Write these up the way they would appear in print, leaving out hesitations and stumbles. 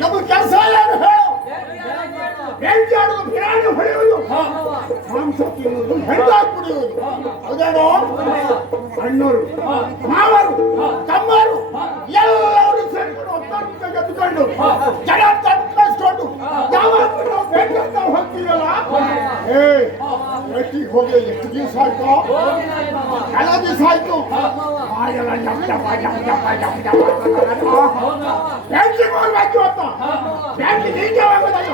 ನಮ್ಮ ಕೆಲಸ ಏನು ಹೇಳು? ಬೆಂಕಿ ಆಡುವುದು, ಬಿರಿಯಾನಿ ಹೊಡೆಯುವುದು, ಮಾಂಸ ತಿನ್ನುವುದು, ಹೆಣ್ಣಾಗಿ ಕುಡಿಯುವುದು, ಹೌದೇನೋ? ಅಣ್ಣವರು, ಮಾವರು, ತಮ್ಮರು ಎಲ್ಲರೂ ಸೇರಿಕೊಂಡು ಒತ್ತಡ ಗೆದ್ದುಕೊಂಡು ಜನ ತಪ್ಪಿಸ್ಕೊಂಡು ಯಾವಾಗ ನಾವು ಬೆಂಕಿ ಹೋಗ್ತೀವಲ್ಲ, ಬೆಟ್ಟಿಗೆ ಹೋಗಿ ಎಷ್ಟು ದಿವಸ ಆಯ್ತು? ಎಲ್ಲ ದಿವಸ ಆಯ್ತು. ಬಾಯೆಲ್ಲ ಬ್ಯಾಂಕಿಗೆ ಹೋಗ್ಬೇಕು ಅಂತ. ಬ್ಯಾಂಕಿಗೆ ಹೀಗೆ ಹೋಗೋದಲ್ಲ,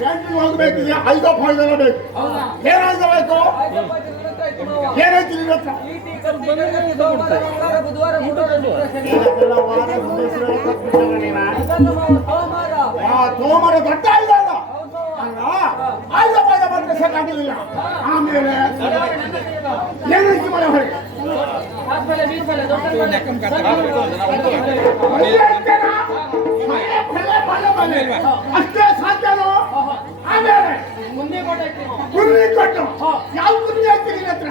ಬ್ಯಾಂಕಿಗೆ ಹೋಗ್ಬೇಕಿದ್ರೆ 5 ಬೇಕು. ಏನಾಯ್ತು ಬೇಕು? ಏನಾಯ್ತು ನಿನ್ನ ಹತ್ರ? ತೋಮರ ದೊಡ್ಡ ಇಲ್ಲ ಆಯ್ದ ಬಂದ್ರೆ ಸಾಕಾಗಿಲ್ಲ. ಆಮೇಲೆ ಏನೈತಿ ಮನೆ ಹೊರಗೆ ಅಷ್ಟೇ ಸಾಧ್ಯನೋ? ಆಮೇಲೆ ಗುರಿ ಕೊಟ್ಟು ಯಾವ ಗುರಿ ಹಾಕ್ತೀನಿ ನಿನ್ನ ಹತ್ರ?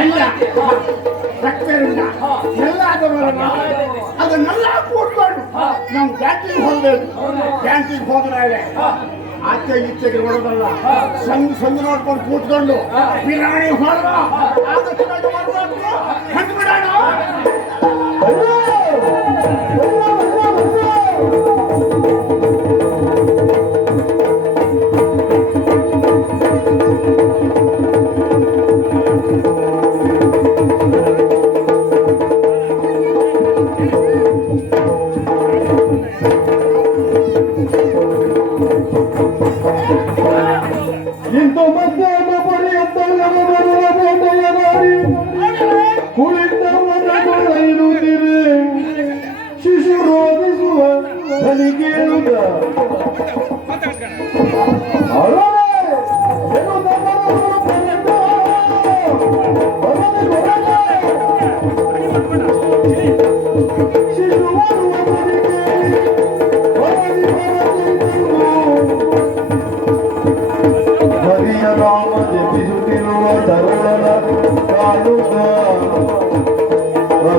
ಎಲ್ಲ ರಕ್ತರಿಂದ ಎಲ್ಲ ಅದನ್ನೆಲ್ಲ ಕೂತ್ಕೊಂಡು ನಾವು ಬ್ಯಾಂಕಿಗೆ ಹೋಗ್ಬೇಕು. ಬ್ಯಾಂಕಿಗೆ ಹೋದ್ರೆ ಆಚೆ ಈಚೆಗೆ ನೋಡೋದಲ್ಲ, ಸಂಘ ನೋಡ್ಕೊಂಡು ಕೂತ್ಕೊಂಡು ಬಿರಿಯಾನಿ ಹೊಡೆದ ಹಂಚ್ಬಿಡೋಣ. ಇಂದು ಮಧ್ಯಾಹ್ನ ಪರ್ಯಂತ ಬೇಟೆಯ ಮಾಡಿ ಕುಳಿತವನ್ನುತ್ತಿರೆ ಶಿಶು ರೋಧಿಸುವ ಧನಿಗೇರುತ್ತ ರಾಮ ಜಪಿಸುತ್ತಿರುವ ತರುಣನ ಕಾಲುಗ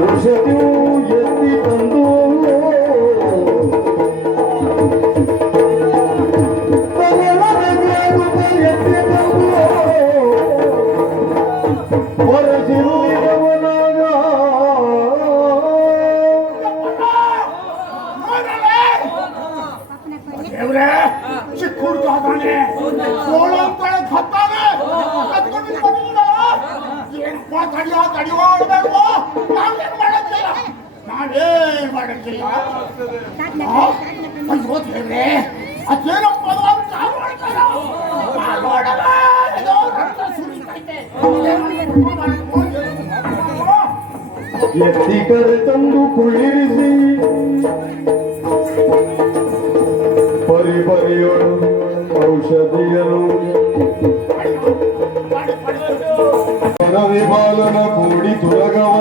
ಋಷಿಯು ಎತ್ತಿ ತಂದು ಎತ್ತಿ ತಂದು ಹೊರಸಿರುವವನಾಗ ಚಿಕ್ಕ ಹುಡುಗ ಆದಾನೆ, ತಡಿಯೋ ಬೇಡವೋ? ನಾವೇನ್ ಮಾಡಕ್ಕಿಲ್ಲ, ನಾವೇನ್ ಮಾಡಕ್ಕಿಲ್ಲ. ಅಯ್ಯೋ ದೇವ್ರೆ, ಅದೇನಪ್ಪ ಎತ್ತಿ ಕರೆ ತಂದು ಕುಳ್ಳಿರಿಸಿ ಪರಿಪರಿಯೋಳು ಔಷಧಿಯನು ವಿಭಾಗನ ಕೂಡಿ ತುರಗವ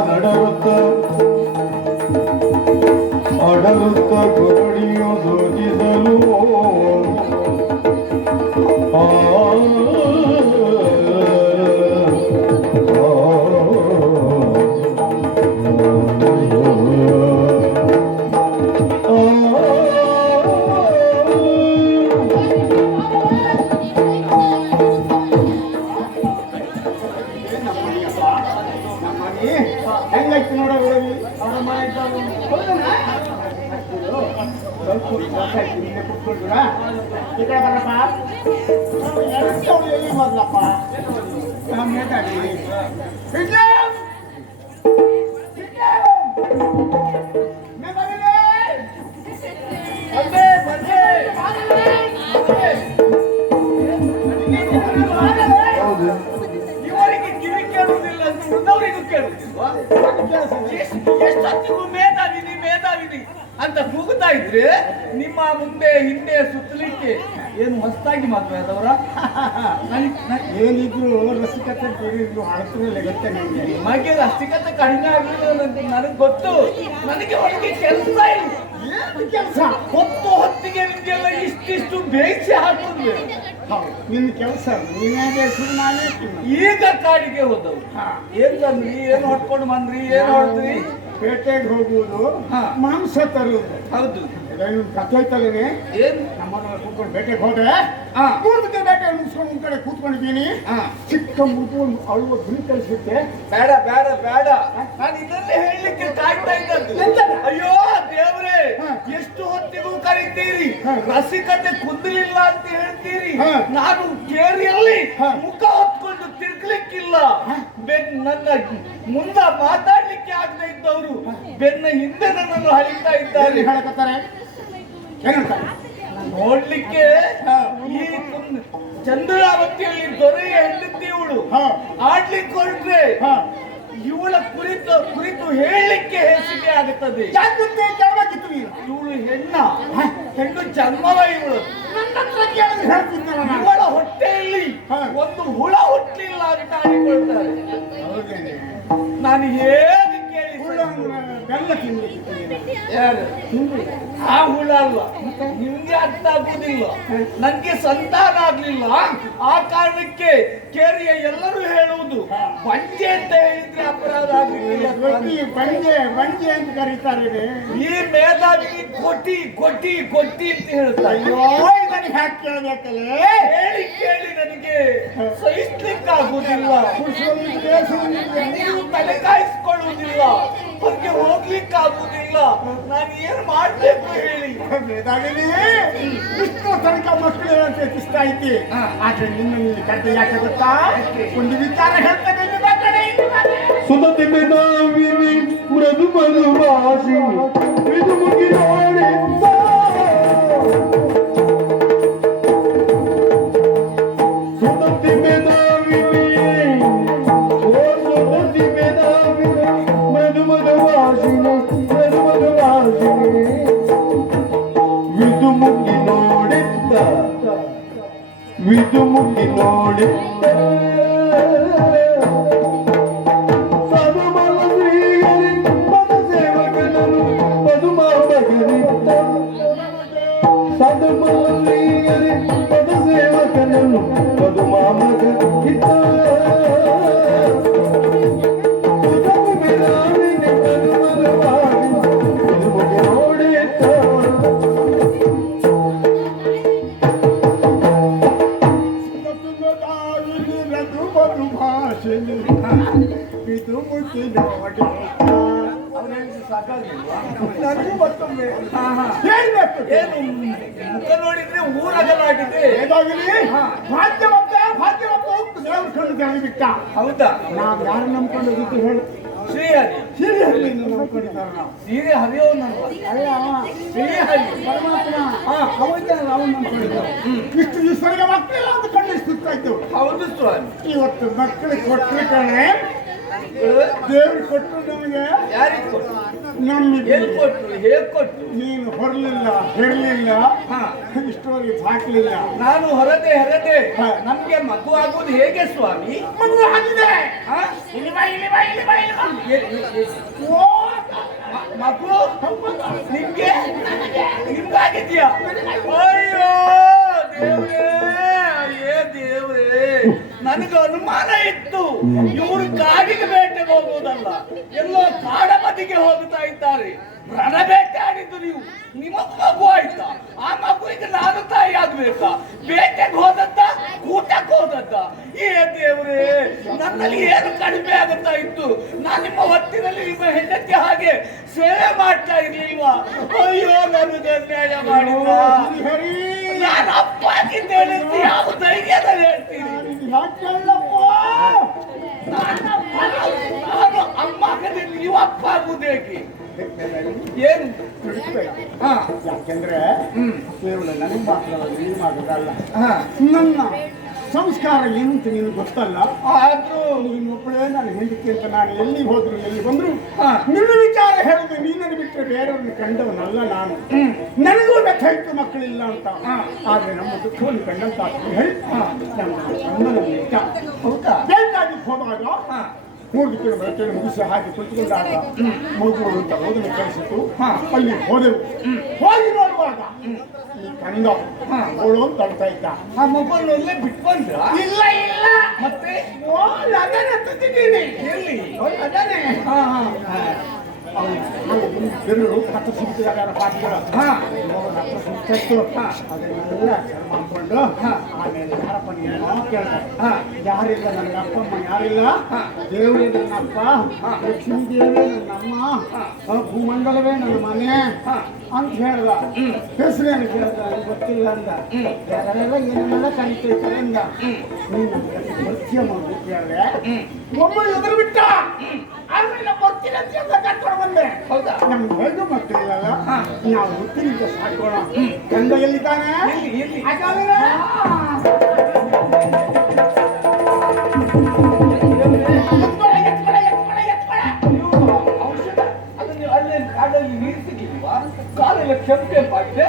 ಅಡರುತ್ತ ಕೊರಡಿಯು ಸೋಚಿಸಲು ಆಯ್ತು ನೋಡ ಹುಡುಗಿ ಅವರ ಮನೆ ಇದ್ದವ್ರು. ಹೌದನಾ? ಸ್ವಲ್ಪ ಗೊತ್ತಾಯ್ತು, ನೀನೆ ಕೂತ್ಕೊಳ್ತೀರಾ? ಈ ಕಡೆ ಬರಪ್ಪ. ಅವ್ರು ಎಲ್ಲಿ ಹೋದ್ಲಪ್ಪ? ನಾನು ನೇತಾಡ್ತೀನಿ. ವಿಕ್ರಮ್! ಹೌದು. ಇವರಿಗೆ ಕಿವಿ ಕೇಳುವುದಿಲ್ಲ ಅಂತ ಉಳಿದವರಿಗೂ ಕೇಳುವುದಿಲ್ವಾ? ಎಷ್ಟೊತ್ತಿಗೂ ಮೇಧಾವಿನಿ ಮೇಧಾವಿನಿ ಅಂತ ಕೂಗುತ್ತಾ ಇದ್ರೆ ನಿಮ್ಮ ಮುಂದೆ ಹಿಂದೆ ಸುತ್ತಲಿಕ್ಕೆ ಏನು ಮಸ್ತಾಗಿ ಮದುವೆ ಆದವರ? ಏನಿದ್ರು ರಸಿಕತೆ ಬೇರಿದ್ರು ಅಳತ್ರಲ್ಲೇ ಗೊತ್ತೇ ನನಗೆ. ನಿಮಗೆ ರಸ್ತಿಕತೆ ಕಡಿಮೆ ಆಗಲಿಲ್ಲ ನನಗೆ ಗೊತ್ತು. ನನಗೆ ಒಳಗೆ ಕೆಲಸ ಇಲ್ಲ. ಏನು ಕೆಲಸ? ಹೊತ್ತಿಗೆ ನಿಮ್ಗೆಲ್ಲ ಇಷ್ಟಿಷ್ಟು ಬೇಯಿಸಿ ಹಾಕಿದ್ವಿ. ಹೌದು, ನಿನ್ನ ಕೆಲಸ ನೀನೇ ಶುರು ನಾನೇ ತಿನ್ನು. ಈಗ ಕಾಡಿಗೆ ಹೋದವು. ಏನ್ ತಂದ್ರಿ, ಏನ್ ಹೊಟ್ಕೊಂಡು ಬಂದ್ರಿ, ಏನ್ ಹೊಡೆದ್ರಿ? ಪೇಟೆಗೆ ಹೋಗುವುದು, ಹಾ. ಮಾಂಸ ತರುವುದು. ಹೌದು. ಏನು ಕಥೆ ಐತಲ್ಲೇ? ಏನ್ ನಮ್ಮನ್ನ ಕೂತ್ಕೊಂಡು ಬೇಟೆಗೆ ಹೋದೆ. ಹಾ. ಕೂರ್ಬಿಟ್ಟು ಬೇಟೆ ಮುಗಿಸ್ಕೊಂಡು ಒಂದ್ ಕಡೆ ಕೂತ್ಕೊಂಡಿದ್ದೀನಿ. ಹಾ. ಚಿಕ್ಕ ಮಗು ಒಂದು ಅಳುವ ಧ್ವನಿ ಕಳಿಸುತ್ತೆ. ಬೇಡ ಬೇಡ ಬೇಡ, ನಾನು ಇದನ್ನೇ ಹೇಳಲಿಕ್ಕೆ ಕಾಯ್ತಾ ಇದ್ದದ್ದು. ಎಂತದ? ಅಯ್ಯೋ ದೇವ್ರೆ, ಹಾ. ಎಷ್ಟು ಹೊತ್ತಿಗೂ ಕರೀತೀರಿ, ಹಾ. ರಸಿಕತೆ ಕುಂದಲಿಲ್ಲ ಅಂತ ಹೇಳ್ತೀರಿ. ಹಾ. ನಾನು ಕೇರಿಯಲ್ಲಿ ಹಾ. ಮುಖ ಹೊತ್ಕೊಂಡು ತಿರ್ಗ್ಲಿಕ್ಕಿಲ್ಲ. ಹಾ. ನನ್ನ ಮುಂದ ಮಾತಾಡ್ಲಿಕ್ಕೆ ಆಗದೆ ಇದ್ದವರು ಬೆನ್ನ ಹಿಂದೆ ನನ್ನನ್ನು ಹರಿತಾ ಇದ್ದಾರೆ. ಹೇಳಕತ್ತಾರೆ ಏನಂತಾರೆ? ನೋಡ್ಲಿಕ್ಕೆ ಈ ಚಂದ್ರಾವತಿಯಲ್ಲಿ ದೊರೆಯ ಹೆಂಡತಿ ಇವಳು. ಹಾ. ಆಡ್ಲಿಕ್ಕೆ ಹೊರಟ್ರೆ ಹಾ. ಇವಳ ಕುರಿತು ಹೇಳಲಿಕ್ಕೆ ಹೆಸಿಗೆ ಆಗುತ್ತದೆ. ಯಾಕಂತೆ ಕೇಳಬೇಕಿತ್ತು ನೀನು? ಇವಳು ಹೆಣ್ಣು ಜನ್ಮವ ಇವಳು. ನನ್ನ ಹತ್ರ ಕೇಳಿದ್ರೆ ಹೇಳ್ತಿದ್ದೆ ನಾನು. ಇವಳ ಹೊಟ್ಟೆಯಲ್ಲಿ ಹಾ. ಒಂದು ಹುಳ ಹುಟ್ಟಲಿಲ್ಲ ಅಂತ ಆಡಿಕೊಳ್ತಾರೆ. ಹೌದೇನೆ? ನಾನು ಏನು ಕೇಳಿ ಹುಳ ಅಂದ್ರೆ ಬೆಲ್ಲ ತಿನ್ಬೇಕಿತ್ತು ನೀನು. ಯಾರು? ತಿನ್ಬೇಕ? ಆ ಹುಳ ಅಲ್ವ, ನಿಮ್ಗೆ ಅರ್ಥ ಆಗುದಿಲ್ಲ. ನನ್ಗೆ ಸಂತಾನ ಆಗ್ಲಿಲ್ಲ, ಆ ಕಾರಣಕ್ಕೆ ಕೇರಿಯ ಎಲ್ಲರೂ ಹೇಳುವುದು ಬಂಜೆ ಅಂತ ಹೇಳಿದ್ರೆ ಅಪರಾಧ ಆಗ್ಲಿಕ್ಕಿಲ್ಲ. ಬಂಜೆ ಬಂಜೆ ಅಂತ ಕರೀತಾರೆ. ಈ ಮೇಧಾವಿ ಕೊಟ್ಟಿ ಕೊಟ್ಟಿ ಕೊಟ್ಟಿ ಅಂತ ಹೇಳ್ತಾರೆ. ಅಯ್ಯೋ ನನಗೆ ಹ್ಯಾಕ್ ಕೇಳಬೇಕಲ್ಲ? ಹೇಳಿ ಕೇಳಿ ನನಗೆ ಸಹಿಸ್ಲಿಕ್ಕಾಗುದಿಲ್ಲ. ನೀವು ತಲೆ ಕಾಯಿಸ್ಕೊಳ್ಳುವುದಿಲ್ಲ, ಹೊರಗೆ ಹೋಗ್ಲಿಕ್ಕಾಗುವುದಿಲ್ಲ. ನಾನು ಏನ್ ಮಾಡ್ಬೇಕು ಹೇಳಿ? ಮೇಧಾವಿನಿ ಇಷ್ಟು ತನಕ ಮಕ್ಕಳು ಅಂತ ಇಷ್ಟ ಐತಿ. ಆದ್ರೆ ನಿನ್ನ ನೀನು ಕತೆ ಯಾಕೆ ಗೊತ್ತಾ? ಒಂದು ವಿಚಾರ ಹೇಳ್ತೇನೆ, ಇಲ್ಲಿ ಬಾ ಕಡೆ, ಇಲ್ಲಿ ಬಾ. ಸುಧತಿ ಮೇಧಾವಿನಿ ಮೃದು ಮೃದು ಭಾಷಿಣಿ ಇದು ಮುಗಿದೋಡಿದ್ದ ಸುಧತಿ ಮೇಧಾವಿನಿ ಓ ಸುಧತಿ ಮೇಧಾವಿನಿ ಮೃದು ಮೃದು ಭಾಷಿಣಿ ಮೃದು ಮೃದು ಭಾಷಿಣಿ ವಿದು ಮುಗಿ ನೋಡಿದ್ದ ವಿದು ಮುಗಿ ನೋಡಿದ್ದ ಇದು ಮುಗಿ ನೋಡಿ ನನಗೂ ಮತ್ತೊಮ್ಮೆ ಹೇಳ್ಬೇಕು. ಏನು ಮುಖ ನೋಡಿದ್ರೆ ಊರಗಲಾಗಿದೆ. ಮೇಧಾವಿನಿ ಭಾಗ್ಯವತ್ತ ಹೋಗ್ತು ದೇವ್ರ ಕಣ್ಣು ತೆಗೆದು ಬಿಟ್ಟ. ಹೌದಾ? ನಾವು ಯಾರು ನಂಬ್ಕೊಂಡಿದ್ದು ಹೇಳು? ಶ್ರೀಹರಿ. ಹಿರಿಯರಲ್ಲಿ ನಂಬ್ಕೊಂಡಿದ್ದಾರೆ ನಾವು. ಸೀರೆ ಹರಿಯೋನಲ್ವ? ಅಲ್ಲ ಶ್ರೀಹರಿ ಪರಮಾತ್ಮ ಅವತ್ತಲ್ಲ ಅವನು ನಂಬ್ಕೊಂಡಿದ್ದಾರೆ. ಇಷ್ಟು ದಿವಸರಿಗೆ ಮಕ್ಕಳಿಲ್ಲ ಅಂತ ಕಣ್ಣು ಸುತ್ತಾ ಇತ್ತು. ಹೌದು ಸ್ವಾಮಿ. ಇವತ್ತು ಮಕ್ಕಳಿಗೆ ಕೊಟ್ಟರೆ ಕಣೆ, ದೇವ್ರು ಕೊಟ್ಟರು ನಮಗೆ. ಯಾರಿಗೆ ಕೊಟ್ಟು? ನಮ್ಗೆ ಏನ್ ಕೊಟ್ರು? ಹೇಗ್ ಕೊಟ್ರು? ನೀನು ಹೊರಲಿಲ್ಲ ಹೆರಲಿಲ್ಲ, ಇಷ್ಟವರೆಗೆ ಸಾಕಲಿಲ್ಲ. ನಾನು ಹೊರದೆ ನಮ್ಗೆ ಮಗು ಆಗುವುದು ಹೇಗೆ ಸ್ವಾಮಿ? ಮಗು ಆಗಿದೆ. ಹಾ? ಇಲ್ಲಿ ಬಾ, ಇಲ್ಲಿ ಬಾ, ಇಲ್ಲಿ ಬಾ, ಇಲ್ಲಿ ಬಾ. ಓ, ಮಗು ನಿಮ್ಗೆ ನಿಮ್ಗಾಗಿದ್ಯಾ? ಅಯ್ಯೋ ದೇವ್ರೇ, ದೇವ್ರೇ, ನನಗೆ ಅನುಮಾನ ಇತ್ತು ಇವರು ಕಾಡಿಗೆ ಬೇಟೆಗೆ ಹೋಗುವುದಲ್ಲ, ಎಲ್ಲೋ ಕಾಡ ಬದಿಗೆ ಹೋಗುತ್ತಾ ಇದ್ದಾರೆ. ರಣಬೇಟೆ ಆಡಿದ್ದು ನೀವು, ನಿಮಗೂ ಮಗು ಆಯ್ತಾ? ಆ ಮಗುವಿಗೆ ನಾನು ತಾಯಿ ಆಗ್ಬೇಕಾ? ಬೇಟೆಗೆ ಹೋದದ್ದ, ಊಟಕ್ಕೆ ಹೋದದ್ದ? ಏ ದೇವ್ರೇ, ನನ್ನಲ್ಲಿ ಏನು ಕಡಿಮೆ ಆಗುತ್ತಾ ಇತ್ತು? ನಾನು ನಿಮ್ಮ ಹೊತ್ತಿನಲ್ಲಿ ನಿಮ್ಮ ಹೆಂಡತಿ ಹಾಗೆ ಸೇವೆ ಮಾಡ್ತಾ ಇರ್ಲಿಲ್ವಾ? ಅಯ್ಯೋ, ನನಗೆ ಅನ್ಯಾಯ ಮಾಡಿದ. ಹರಿ ನಾನು ಅಪ್ಪ ಆಗಿದ್ದ ಹೇಳಿದ್ರೆ ಯಾವ ಧೈರ್ಯದಲ್ಲಿ ಹೇಳ್ತೀನಿ? ನಾನು ಅಮ್ಮ ಆಗದೆ ನೀವು ಅಪ್ಪ ಆಗುವುದು ಹೇಗೆ? ಏನು? ಹಾ, ಯಾಕೆಂದ್ರೆ ಕೇವಲ ನನಗೆ ಮಾತ್ರವಲ್ಲ, ನೀನು ಮಾಡೋದಲ್ಲ. ಹಾ, ನನ್ನ ಸಂಸ್ಕಾರ ಏನು ಅಂತ ನಿನಗೆ ಗೊತ್ತಲ್ಲ. ಆದ್ರೂ ನೀನೊಬ್ಬಳೇ ನಾನು ಹೆಂಡತಿ ಅಂತ ನಾನು ಎಲ್ಲಿ ಹೋದ್ರು ಎಲ್ಲಿ ಬಂದ್ರು ಹಾ. ನಿನ್ನ ವಿಚಾರ ಹೇಳುದು ನೀನನ್ನು ಬಿಟ್ಟರೆ ಬೇರೆಯವ್ರನ್ನ ಕಂಡವನಲ್ಲ ನಾನು. ನನಗೂ ವ್ಯಥೆ ಇತ್ತು ಮಕ್ಕಳಿಲ್ಲ ಅಂತ. ಆದ್ರೆ ನಮ್ಮ ದುಃಖವನ್ನು ಕಂಡಂತ ಹೇಳಿ ನಮ್ಮ ಅಣ್ಣನ ನಿಜ. ಹೌದಾ? ಬೇಕಾಗಿ ಹೋದಾಗ 3 ಕಿಲೋಮೀಟರ್ ಮುಗಿಸಿ ಹಾಗೆ ಕುಳಿತುಕೊಂಡಾಗ ಮಗು ಅಂತ ಓದನ್ನು ಕಳಿಸಿತು. ಅಲ್ಲಿ ಹೋದೆವು. ಹೋಗಿ ನೋಡುವಾಗ ಈ ಕಂದ ಅವಳು ಅಂತ ಅಳ್ತಾ ಇದ್ದ. ಆ ಮಗುವನ್ನೆಲ್ಲ ಬಿಟ್ಟು ಬಂದ್ರ? ಇಲ್ಲ ಇಲ್ಲ, ಮತ್ತೆ ಅದನ್ನ ತಂದಿದ್ದೀನಿ. ಎಲ್ಲಿ? ಅದಾನೆ ಬೆರಳು ಹತ್ತು ಸಿಕ್ಕಿದಾಗ ಪಾಠಗಳು ಹತ್ತು ಸಿಕ್ಕಿತ್ತು. ಅದನ್ನೆಲ್ಲ ಮಾಡ್ಕೊಂಡು ಆಮೇಲೆ ಯಾರಪ್ಪ ಏನೋ ಕೇಳ್ತಾರೆ. ಯಾರಿಲ್ಲ, ನನ್ನ ಅಪ್ಪಮ್ಮ ಯಾರಿಲ್ಲ, ದೇವರೇ ನನ್ನ ಅಪ್ಪ, ಲಕ್ಷ್ಮೀ ದೇವರೇ ನನ್ನಮ್ಮ, ಭೂಮಂಡಲವೇ ನನ್ನ ಮನೆ ಅಂತ ಹೇಳ್ದ. ಹೆಸರೇನು ಕೇಳ್ದ, ನನಗೆ ಗೊತ್ತಿಲ್ಲ ಅಂದ. ಯಾರೆಲ್ಲ ಏನೆಲ್ಲ ಕಲಿತೈತಾರೆ ಅಂದ. ನೀನು ನಮಗೆ ಪರಿಚಯ ಮಾಡ್ಬೇಕು ಕೇಳಿದ್ರೆ ಒಬ್ಬ ಎದುರು ಬಿಟ್ಟ. ಆಮೇಲೆ ಬರ್ತೀನಿ ಅಂತ ಕಟ್ಕೊಂಡು ಬಂದೆ. ಹೌದಾ? ನಮ್ಗೆ ಹೇಗೂ ಮಕ್ಕಳಿಲ್ಲಲ್ಲ, ನಾವು ಹುಟ್ಟಿನಿಂದ ಸಾಕೋಣ. ಗಂಡ ಎಲ್ಲಿದ್ದಾನೆ? ಕಾಡಲ್ಲಿ ನೀರು ಸಿಗಲಿಲ್ವಾ? ಕಾಲೆಲ್ಲ ಕೆಂಪಾಗಿದೆ.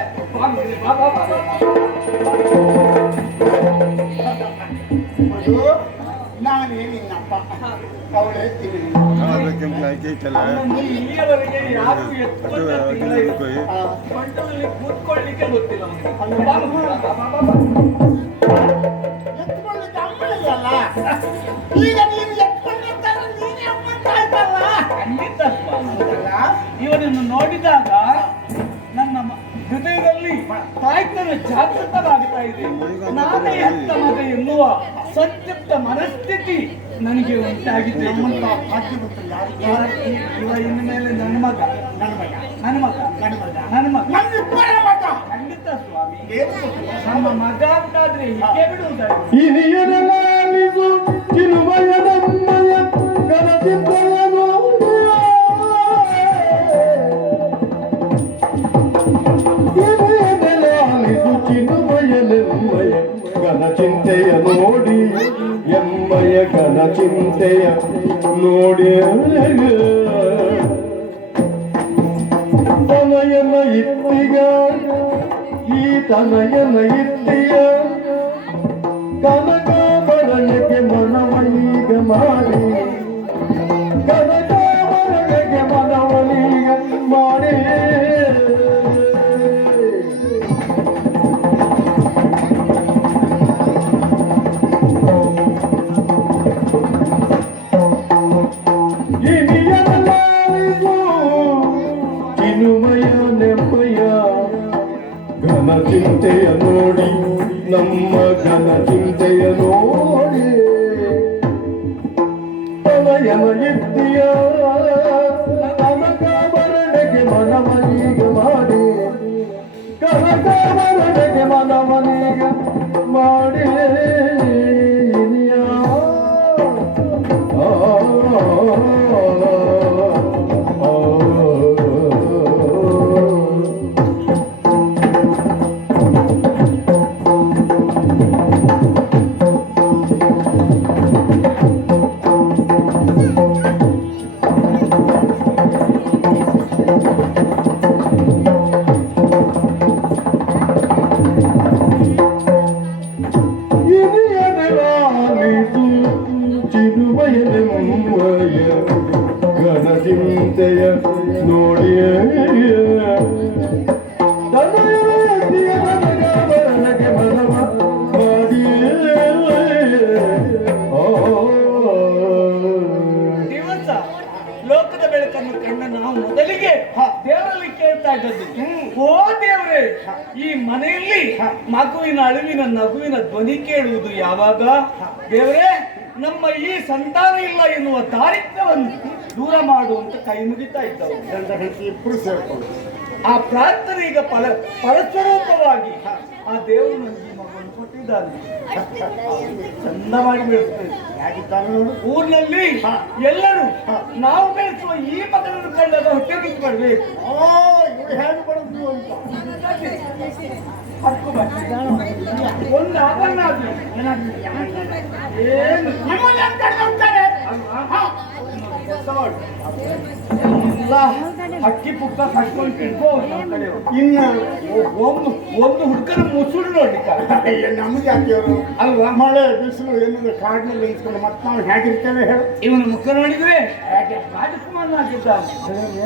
ನಾನೇ ನಿನ್ನಪ್ಪ, ಅವಳೇ ತಿಳಿ. ಇಲ್ಲಿಯವರೆಗೆ ಯಾರು ಎತ್ಕೊಂಡಲ್ಲಿ ಕೂತ್ಕೊಳ್ಳಿಕ್ಕೆ ಗೊತ್ತಿಲ್ಲ. ಎತ್ಕೊಳ್ಳಿಕ್ಕೆ ಅಮ್ಮಳಿಲ್ಲ. ಈಗ ನೀನು ಎತ್ಕೊಂಡಿರ್ತಾರೆ, ನೀನೇ ಅಮ್ಮ ಆಯ್ತಲ್ಲ. ಖಂಡಿತ ಇವನನ್ನು ನೋಡಿದಾಗ ನನ್ನ ಹೃದಯದಲ್ಲಿ ತಾಯ್ತನ ಜಾಗೃತವಾಗ್ತಾ ಇದೆ. ನಾನೇ ಹೆತ್ತ ಮಗ ಎನ್ನುವ ಸಂತೃಪ್ತ ಮನಸ್ಥಿತಿ ನನಗೆ ಉಂಟಾಗಿದೆ. ಇವ ಇನ್ನು ಮೇಲೆ ನನ್ನ ಮಗ, ನನ್ನ ಮಗ, ನನ್ನ ಮಗ, ನನ್ನ ಮಗ, ನನ್ನ ಮಗ, ನನ್ನಿಬ್ಬರ ಮಗ. ಖಂಡಿತ ಸ್ವಾಮಿ, ನಮ್ಮ ಮಗ ಅಂತಾದ್ರೆ ಹೀಗೆ ಬಿಡುವುದಲ್ಲ. ಹಿರಿಯರಲಾಲಿಸು ಚಿಲುಮಯ ನಮ್ಮಯ ಗಣಚಿಂತೆಯನು ಹಿರಿಯರಲಾಲಿಸು ಚಿಲುಮಯ ನೆಮ್ಮಯ ಗಣಚಿಂತೆಯ ನೋಡಿ, ಎಮ್ಮಯ ಗಣಚಿಂತೆಯ ನೋಡಿ. ತನಯನ ಇತ್ತಿಗ ಈ ತನಯನ ಇತ್ತಿಯ ಕನಕಾಭರಣಕ್ಕೆ ಮನವನೀಗ ಮಾಡಿ, ಕನಕಾಭರಣಕ್ಕೆ ಮನವನೀಗ ಮಾಡಿ. ಚಿನುಮಯ ನೆಮ್ಮಯ ಘನ ಚಿಂತೆಯ ನೋಡಿ, ನಮ್ಮ ಘನ ಚಿಂತೆಯ ನೋಡಿ. ತನಯನ ಇದ್ದೀಯ ಕನಕಾಭರಣಕ್ಕೆ ಮನವನೀಗ ಮಾಡಿ, ಕನಕಾಭರಣಕ್ಕೆ ಮನವನೀಗ ಮಾಡಿ. ಚಿಂತೆಯ ನೋಡಿ ನನಗೆ ಮನವ ಮಾಡಿ. ದಿವಸ ಲೋಕದ ಬೆಳಕನ್ನು ಕಂಡ ನಾವು ಮೊದಲಿಗೆ ದೇವರಲ್ಲಿ ಕೇಳ್ತಾ ಇದ್ದದ್ದು, ಓ ದೇವರೇ, ಈ ಮನೆಯಲ್ಲಿ ಮಗುವಿನ ಅಳುವಿನ ನಗುವಿನ ಧ್ವನಿ ಕೇಳುವುದು ಯಾವಾಗ? ದೇವರೇ, ನಮ್ಮ ಈ ಸಂತಾನ ಇಲ್ಲ ಎನ್ನುವ ದಾರಿದ್ರ್ಯವನ್ನು ದೂರ ಮಾಡುವಂತ ಕೈ ಮುಗಿತಾ ಇದ್ದವು. ಗಂಡ ಹೆಂಡತಿ ಇಬ್ರು ಸೇರ್ಕೊಂಡು ಆ ಪ್ರಾರ್ಥನೆ ಈಗ ಫಲಸ್ವರೂಪವಾಗಿ ಆ ದೇವರು ನನಗೆ ಈ ಮಗುವನ್ನು ಕೊಟ್ಟಿದ್ದಾನೆ. ಚಂದ ಮಾಡಿ ಬೆಳೆಸ್ಬೇಕು. ಹೇಗಿದ್ದಾನೆ ನೋಡು. ಊರಿನಲ್ಲಿ ಎಲ್ಲರೂ ನಾವು ಬೆಳೆಸುವ ಈ ಮಗನನ್ನು ಕಂಡಾಗ ಹೊಟ್ಟೆ ಕಿತ್ತು ಬರಬೇಕು. ಓ ಇವ್ರು ಹೇಗೆ ಬರೋದು ಅಂತ ಒಂದು ಆಭರಣ ಆಗ್ಲಿ. ಏನು ಎಲ್ಲ ಅಕ್ಕಿ ಪುಕ್ಕ ಕಟ್ಕೊಂಡು ತಿಳ್ಕೊಂಡು ಇನ್ನು ಒಂದು ಹುಡುಗನ ಮುಸುಡು ನೋಡ್ಲಿಕ್ಕೆ ನಮ್ಗೆ ಯಾಕೆಯವರು ಅಲ್ವಾ? ಮಳೆ ಬಿಸಿಲು ಏನಿದೆ ಕಾಡಿನಲ್ಲಿ ನಿಂತ್ಕೊಂಡು ಮತ್ತೆ ನಾವು ಹೇಗಿರ್ತೇವೆ ಹೇಳು. ಇವನ ಮುಖ ನೋಡಿದ್ರೆ ರಾಜಕುಮಾರ್ ಆಗಿದ್ದಾನೆ.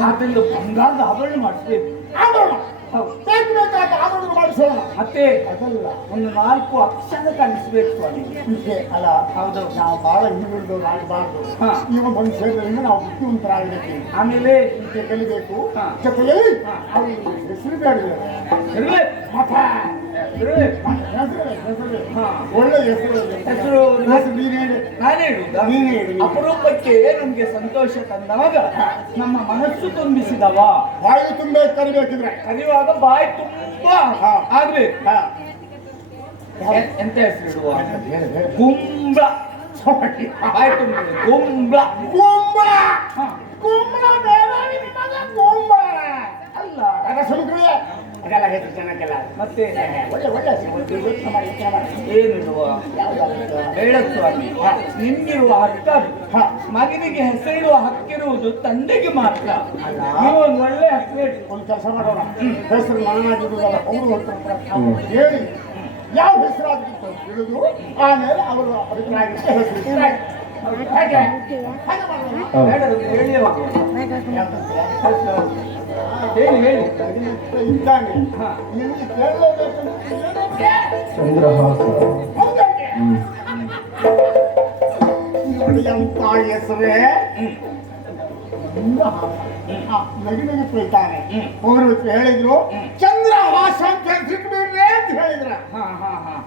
ಆತನಿಗೆ ಬಂಗಾರದ ಆಭರಣ ಮಾಡಿಸ್ಬೇಕು. ಆಗೋಣ ಬೇಕು ಬೇಕಾದ ಆಗೋಣ ಮಾಡಿಸೋಣ. ಮತ್ತೆ ಅದಲ್ಲ ಒಂದು 4 ಅಕ್ಷರ ಕಲಿಸ್ಬೇಕು ಸ್ವಾಮಿ. ಹೀಗೆ ಅಲ್ಲ. ಹೌದು. ನಾವು ಬಹಳ ಹಿಂದುಳಿದವರು ಆಗಬಾರ್ದು. ಹಾ. ಈ ಒಂದು ಸೇರಿದ್ರಿಂದ ನಾವು ಬುದ್ಧಿವಂತರಾಗಬೇಕು. ಆಮೇಲೆ ಹೀಗೆ ಕಲಿಬೇಕು. ಹಾ. ಜೊತೆಗೆ ಅವ್ರಿಗೆ ಹೆಸರು ಬೇಡವೆ ಇರ್ಬೇಕು. ಮತ ಇರ್ಬೇಕು. ಹೆಸರು ಹಾ. ಒಳ್ಳೆ ಹೆಸರು ಹೆಸರು ನೀನು ಹೇಳಿ. ನಾನೇ ಹೇಳುದಾ? ನೀನೇ ಹೇಳು. ಅಪರೂಪಕ್ಕೆ ನಮ್ಗೆ ಸಂತೋಷ ತಂದವಾಗ ನಮ್ಮ ಮನಸ್ಸು ತುಂಬಿಸಿದವ ಬಾಯಿ ತುಂಬ ಕರಿಬೇಕಿದ್ರೆ ಕರೆಯುವಾಗ ಬಾಯಿ ತುಂಬಾ ಹಾ. ಆಗ್ಬೇಕು. ಹಾ. ಎಂತ ಹೆಸರು ಇಡುವ? ಗುಂಬ್ಳ. ಬಾಯಿ ತುಂಬಿದೆ ಗುಂಬ್ಳ. ಕುಂಬಳ ಹಾ. ಕುಂಬಳ ಬೇಡ ನಿಮಗೆ ಕುಂಬಳ ಅಲ್ಲ ಆಗ ಸುಮ್ಕುಳಿ. ಅದೆಲ್ಲ ಹೆಸರು ಚೆನ್ನಾಗಿಲ್ಲ. ಮತ್ತೆ ಒಳ್ಳೆ ಒಳ್ಳೆ ಹೆಸರು. ಒಂದು ಯೋಚನೆ ಮಾಡಿ ಯೋಚನೆ ಮಾಡಿ. ಏನಿಡುವ? ಯಾವ್ದು? ಬೇಡ ಸ್ವಾಮಿ. ನಿಮ್ಗಿರುವ ಹಕ್ಕದು. ಹಾ. ಮಗನಿಗೆ ಹೆಸರಿಡುವ ಹಕ್ಕಿರುವುದು ತಂದೆಗೆ ಮಾತ್ರ. ಅಲ್ಲ. ನೀವು ಒಂದು ಒಳ್ಳೆ ಹೆಸರು ಒಂದು ಕೆಲಸ ಮಾಡೋಣ. ಹೆಸರು ನಾನಾಗಿರುವುದಲ್ಲ ಅವರು ಹೇಳಿ ಯಾವ ಹೆಸರಾಗಿತ್ತು ಅಂತ ತಿಳಿದು ಆಮೇಲೆ ಅವರು ಅಭಿಪ್ರಾಯಕ್ಕೆ ಹೆಸರು ಹೇಗೆ ಹಾಗೆ ಮಾಡೋಣ. ಬೇಡ, ಅದು ಹೇಳಿ ಹೋಗುವ. ಯಾಕಂದ್ರೆ ಹೇಳಿ ಹೇಳಿ. ಇದ್ದಾನೆ. ಹಾ. ನಿಮಗೆ ಕೇಳಲೇಬೇಕು. ಚಂದ್ರಹಾಸ. ಹೌದಕ್ಕೆ ನೋಡಿ ಅಂತ ಹೆಸರೇ ನಗಿ ಕುಳಿತಾನೆ. ಒಬ್ಬರು ಹೇಳಿದ್ರು ಚಂದ್ರಹಾಸ ಅಂತ ಹೆಸರಿಟ್ಬಿಡ್ರಿ ಅಂತ ಹೇಳಿದ್ರ.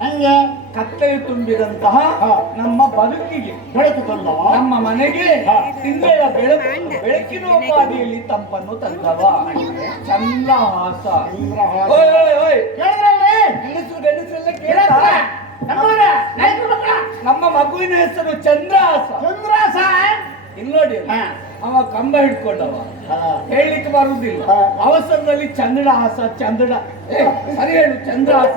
ಹಂಗೆ ಕತ್ತಲೆ ತುಂಬಿದಂತಹ ಹಾ. ನಮ್ಮ ಬದುಕಿಗೆ ಬೆಳಕು ತಂದ ನಮ್ಮ ಮನೆಗೆ ಹಾ. ತಿಂಗಳ ಬೆಳಕಿನೋಪಾದಿಯಲ್ಲಿ ತಂಪನ್ನು ತಂದವ ಚಂದ್ರಹಾಸ. ಚಂದ್ರಹಾಸ ಓಯ್ ಓಯ್ ಓಯ್, ಕೇಳಿದ್ರಲ್ಲಿ ಗಂಡಸರೆಲ್ಲ ಕೇಳ್ತಾರ? ನಮ್ಮ ಮಗುವಿನ ಹೆಸರು ಚಂದ್ರಹಾಸ. ಚಂದ್ರಹಾಸ ಇಲ್ಲಿ ನೋಡಿ, ಹಾ. ಅವ ಕಂಬ ಹಿಡ್ಕೊಂಡವ, ಹೇಳಲಿಕ್ಕೆ ಬರುವುದಿಲ್ಲ. ಹಾ. ಅವಸರದಲ್ಲಿ ಚಂದ್ರಹಾಸ ಸರಿ ಹೇಳು ಚಂದ್ರಹಾಸ.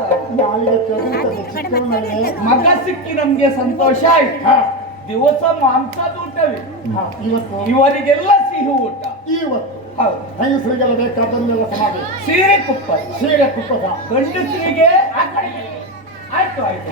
ಮಗ ಸಿಕ್ಕಿ ನಮ್ಗೆ ಸಂತೋಷ ಆಯ್ತು. ದಿವಸ ಮಾಂಸದ ಊಟವೇ, ಇವತ್ತು ಇವರಿಗೆಲ್ಲ ಸಿಹಿ ಊಟ. ಇವತ್ತು ಹೌದು. ಹೆಂಗಸರಿಗೆಲ್ಲ ಬೇಕಾದನ್ನೆಲ್ಲ ಸಮಾಧಿ ಸೀರೆ ಕುಪ್ಪ, ಸೀರೆ ಕುಪ್ಪದ ಗಂಡಸರಿಗೆ ಆಯ್ತು ಆಯ್ತು